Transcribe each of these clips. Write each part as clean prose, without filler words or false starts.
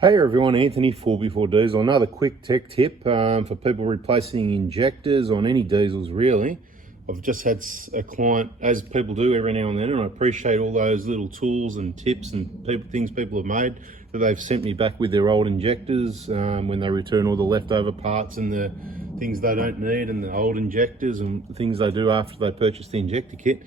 Hey everyone, Anthony 4x4 Diesel. Another quick tech tip for people replacing injectors on any diesels really. I've just had a client, as people do every now and then, and I appreciate all those little tools and tips and things people have made that they've sent me back with their old injectors when they return all the leftover parts and the things they don't need and the old injectors and the things they do after they purchase the injector kit.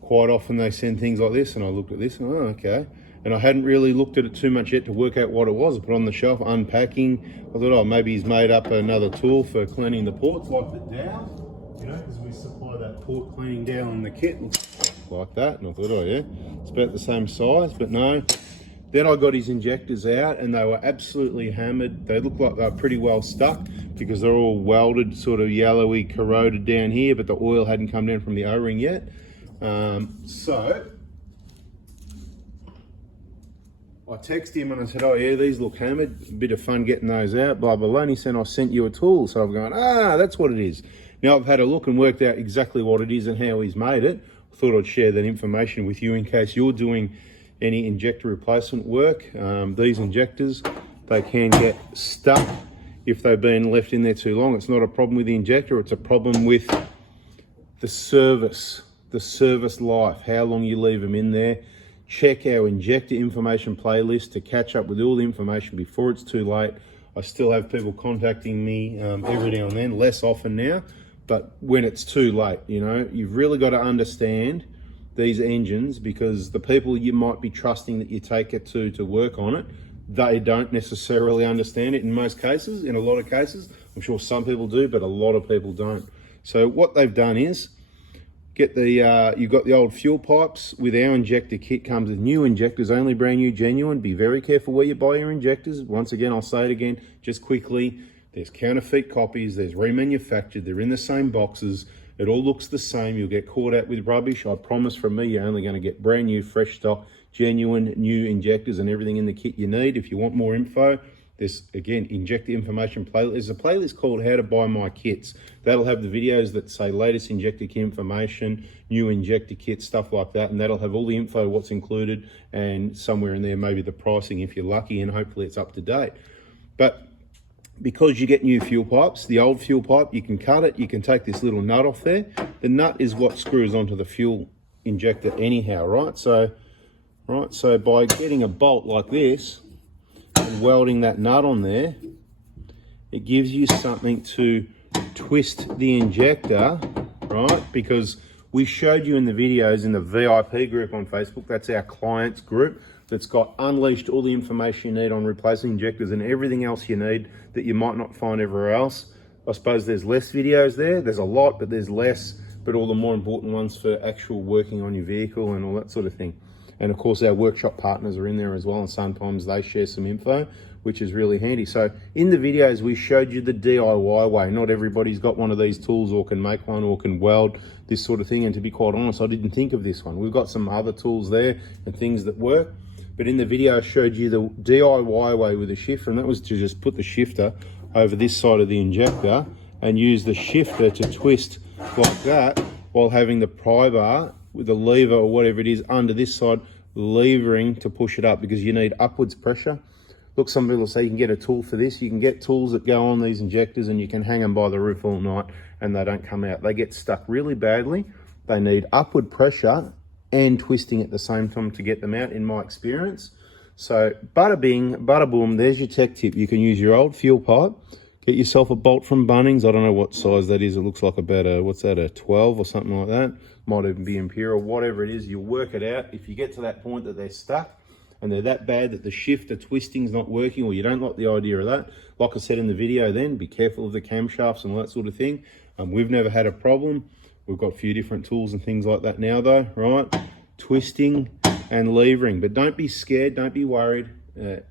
Quite often they send things like this, and I looked at this and oh, okay. And I hadn't really looked at it too much yet to work out what it was. I put it on the shelf, unpacking. I thought, oh, maybe he's made up another tool for cleaning the ports, like the dowel, you know, because we supply that port cleaning dowel in the kit, like that. And I thought, oh yeah, it's about the same size, but no. Then I got his injectors out and they were absolutely hammered. They looked like they were pretty well stuck because they're all welded, sort of yellowy, corroded down here, but the oil hadn't come down from the O-ring yet. So I texted him and I said, oh yeah, these look hammered, a bit of fun getting those out, blah, blah, blah. And he said, I sent you a tool. So I'm going, that's what it is. Now I've had a look and worked out exactly what it is and how he's made it. I thought I'd share that information with you in case you're doing any injector replacement work. These injectors, they can get stuck if they've been left in there too long. It's not a problem with the injector, it's a problem with the service life, how long you leave them in there. Check our injector information playlist to catch up with all the information before it's too late. I still have people contacting me every now and then, less often now, but when it's too late, you know, you've really got to understand these engines, because the people you might be trusting that you take it to work on it, they don't necessarily understand it in most cases. In a lot of cases, I'm sure some people do, but a lot of people don't. So what they've done is, get the you've got the old fuel pipes. With our injector kit comes with new injectors, only brand new, genuine. Be very careful where you buy your injectors. Once again, I'll say it again, just quickly, there's counterfeit copies, there's remanufactured, they're in the same boxes, it all looks the same. You'll get caught out with rubbish. I promise from me, you're only going to get brand new, fresh stock, genuine, new injectors and everything in the kit you need. If you want more info, this again, injector information playlist. There's a playlist called How to Buy My Kits. That'll have the videos that say latest injector kit information, new injector kit, stuff like that. And that'll have all the info, what's included, and somewhere in there, maybe the pricing if you're lucky, and hopefully it's up to date. But because you get new fuel pipes, the old fuel pipe, you can cut it, you can take this little nut off there. The nut is what screws onto the fuel injector anyhow, right? So by getting a bolt like this, and welding that nut on there, it gives you something to twist the injector, right? Because we showed you in the videos in the VIP group on Facebook, that's our clients group, that's got unleashed all the information you need on replacing injectors and everything else you need that you might not find everywhere else. I suppose there's less videos there. There's a lot, but there's less, but all the more important ones for actual working on your vehicle and all that sort of thing. And of course, our workshop partners are in there as well, and sometimes they share some info, which is really handy. So in the videos, we showed you the DIY way. Not everybody's got one of these tools or can make one or can weld this sort of thing. And to be quite honest, I didn't think of this one. We've got some other tools there and things that work. But in the video, I showed you the DIY way with a shifter, and that was to just put the shifter over this side of the injector and use the shifter to twist like that while having the pry bar with the lever or whatever it is under this side, levering to push it up, because you need upwards pressure. Look, some people say you can get a tool for this. You can get tools that go on these injectors and you can hang them by the roof all night and they don't come out. They get stuck really badly. They need upward pressure and twisting at the same time to get them out, in my experience. So bada bing, bada boom, there's your tech tip. You can use your old fuel pipe, get yourself a bolt from Bunnings. I don't know what size that is. It looks like about a, what's that, a 12 or something like that. Might even be Imperial, whatever it is. You'll work it out. If you get to that point that they're stuck and they're that bad that the shifter twisting's not working, or you don't like the idea of that, like I said in the video then, be careful of the camshafts and all that sort of thing. We've never had a problem. We've got a few different tools and things like that now though, right? Twisting and levering, but don't be scared, don't be worried.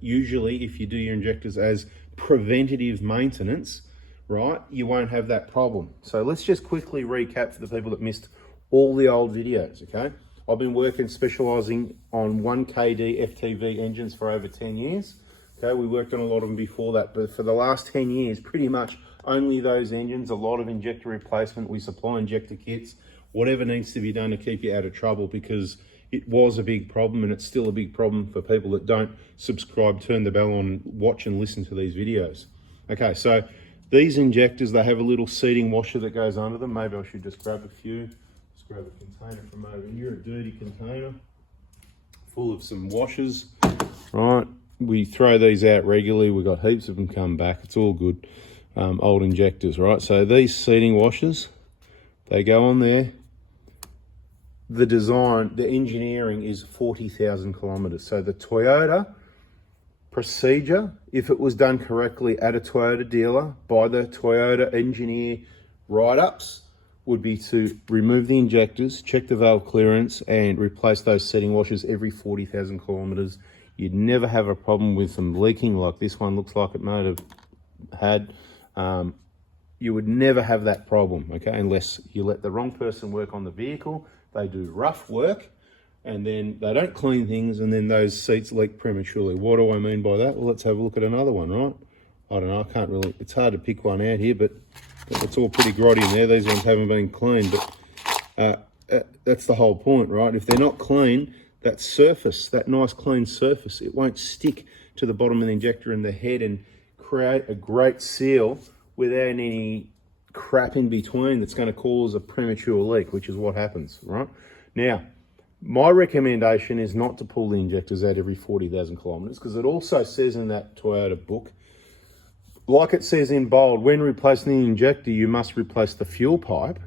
Usually if you do your injectors as preventative maintenance, right, you won't have that problem. So let's just quickly recap for the people that missed all the old videos, okay? I've been specializing on 1KD FTV engines for over 10 years. Okay, we worked on a lot of them before that, but for the last 10 years, pretty much only those engines, a lot of injector replacement. We supply injector kits, whatever needs to be done to keep you out of trouble, because it was a big problem, and it's still a big problem for people that don't subscribe, turn the bell on, watch and listen to these videos. Okay, so these injectors, they have a little seating washer that goes under them. Maybe I should just grab a few. Just grab a container from over here, a dirty container full of some washers. Right, we throw these out regularly. We've got heaps of them come back. It's all good. Old injectors, right? So these seating washers, they go on there. The design, the engineering is 40,000 kilometers. So the Toyota procedure, if it was done correctly at a Toyota dealer by the Toyota engineer write-ups, would be to remove the injectors, check the valve clearance, and replace those seating washers every 40,000 kilometers. You'd never have a problem with them leaking like this one looks like it might have had. You would never have that problem, okay, unless you let the wrong person work on the vehicle. They do rough work, and then they don't clean things, and then those seats leak prematurely. What do I mean by that? Well, let's have a look at another one, right? I don't know, I can't really, it's hard to pick one out here, but it's all pretty grotty in there. These ones haven't been cleaned, but that's the whole point, right? If they're not clean, that surface, that nice clean surface, it won't stick to the bottom of the injector and the head and create a great seal without any crap in between that's going to cause a premature leak, which is what happens, right? Now, my recommendation is not to pull the injectors out every 40,000 kilometers, because it also says in that Toyota book, like it says in bold, when replacing the injector, you must replace the fuel pipe.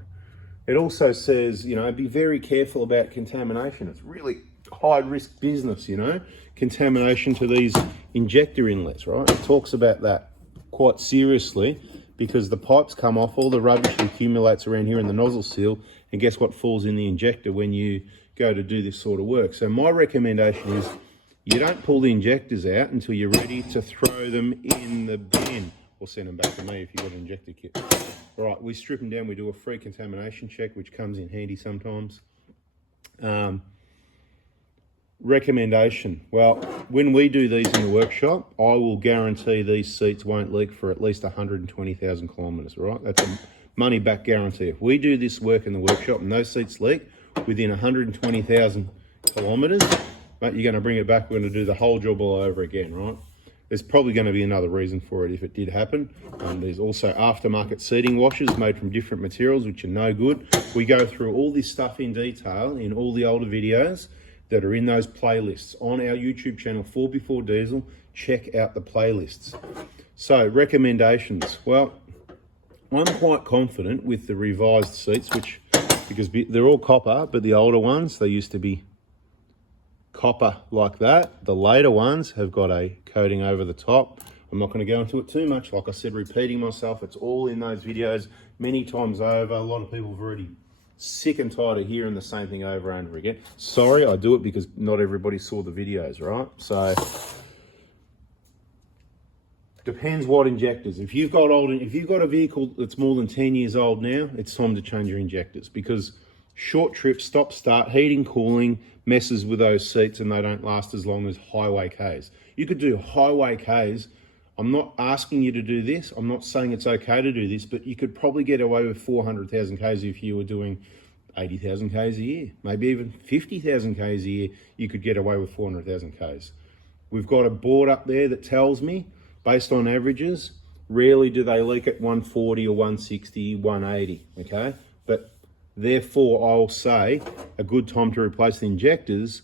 It also says, you know, be very careful about contamination. It's really high risk business, you know, contamination to these injector inlets, right? It talks about that quite seriously, because the pipes come off, all the rubbish accumulates around here in the nozzle seal, and guess what falls in the injector when you go to do this sort of work. So my recommendation is you don't pull the injectors out until you're ready to throw them in the bin, or send them back to me if you've got an injector kit. All right, we strip them down, we do a free contamination check, which comes in handy sometimes. Recommendation, well, when we do these in the workshop, I will guarantee these seats won't leak for at least 120,000 kilometers, right? That's a money back guarantee. If we do this work in the workshop and those seats leak within 120,000 kilometers, mate, you're going to bring it back, we're going to do the whole job all over again, right? There's probably going to be another reason for it if it did happen. There's also aftermarket seating washers made from different materials, which are no good. We go through all this stuff in detail in all the older videos that are in those playlists on our YouTube channel, 4Before Diesel. Check out the playlists. So recommendations. Well, I'm quite confident with the revised seats, because they're all copper, but the older ones, they used to be copper like that. The later ones have got a coating over the top. I'm not going to go into it too much. Like I said, repeating myself, it's all in those videos many times over. A lot of people have already sick and tired of hearing the same thing over and over again. Sorry, I do it because not everybody saw the videos, right? So depends what injectors. If you've got a vehicle that's more than 10 years old now, it's time to change your injectors, because short trips, stop start, heating, cooling messes with those seats, and they don't last as long as highway Ks. You could do highway Ks. I'm not asking you to do this. I'm not saying it's okay to do this, but you could probably get away with 400,000 Ks if you were doing 80,000 Ks a year, maybe even 50,000 Ks a year. You could get away with 400,000 Ks. We've got a board up there that tells me, based on averages, rarely do they leak at 140 or 160, 180, okay? But therefore, I'll say a good time to replace the injectors,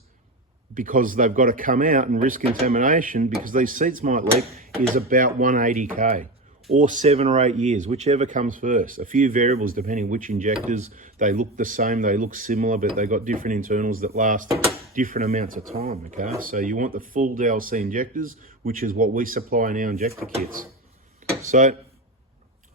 because they've got to come out and risk contamination, because these seats might leak, is about 180K or 7 or 8 years, whichever comes first. A few variables depending which injectors. They look the same, they look similar, but they got different internals that last different amounts of time, okay? So you want the full DLC injectors, which is what we supply in our injector kits. So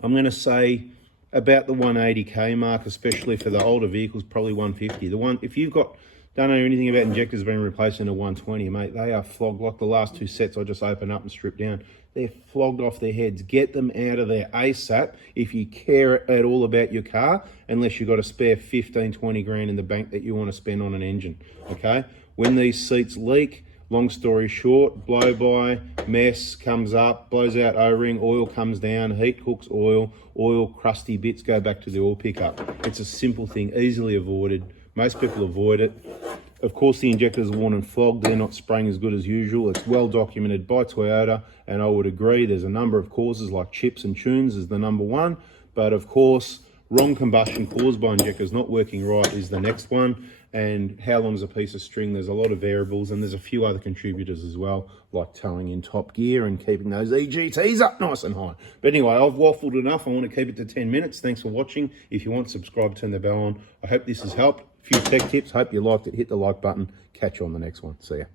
I'm going to say about the 180K mark, especially for the older vehicles, probably 150. If you've got, don't know anything about injectors being replaced in a 120, mate, they are flogged like the last two sets I just opened up and stripped down. They're flogged off their heads. Get them out of there ASAP if you care at all about your car, unless you've got a spare 15, 20 grand in the bank that you want to spend on an engine, okay? When these seats leak, long story short, blow by, mess comes up, blows out O-ring, oil comes down, heat cooks oil, crusty bits go back to the oil pickup. It's a simple thing, easily avoided. Most people avoid it. Of course, the injectors are worn and flogged. They're not spraying as good as usual. It's well documented by Toyota, and I would agree there's a number of causes like chips and tunes is the number one. But of course, wrong combustion caused by injectors not working right is the next one. And how long is a piece of string? There's a lot of variables, and there's a few other contributors as well, like towing in top gear and keeping those EGTs up nice and high. But anyway, I've waffled enough. I want to keep it to 10 minutes. Thanks for watching. If you want, subscribe, turn the bell on. I hope this has helped. A few tech tips. Hope you liked it. Hit the like button. Catch you on the next one. See ya.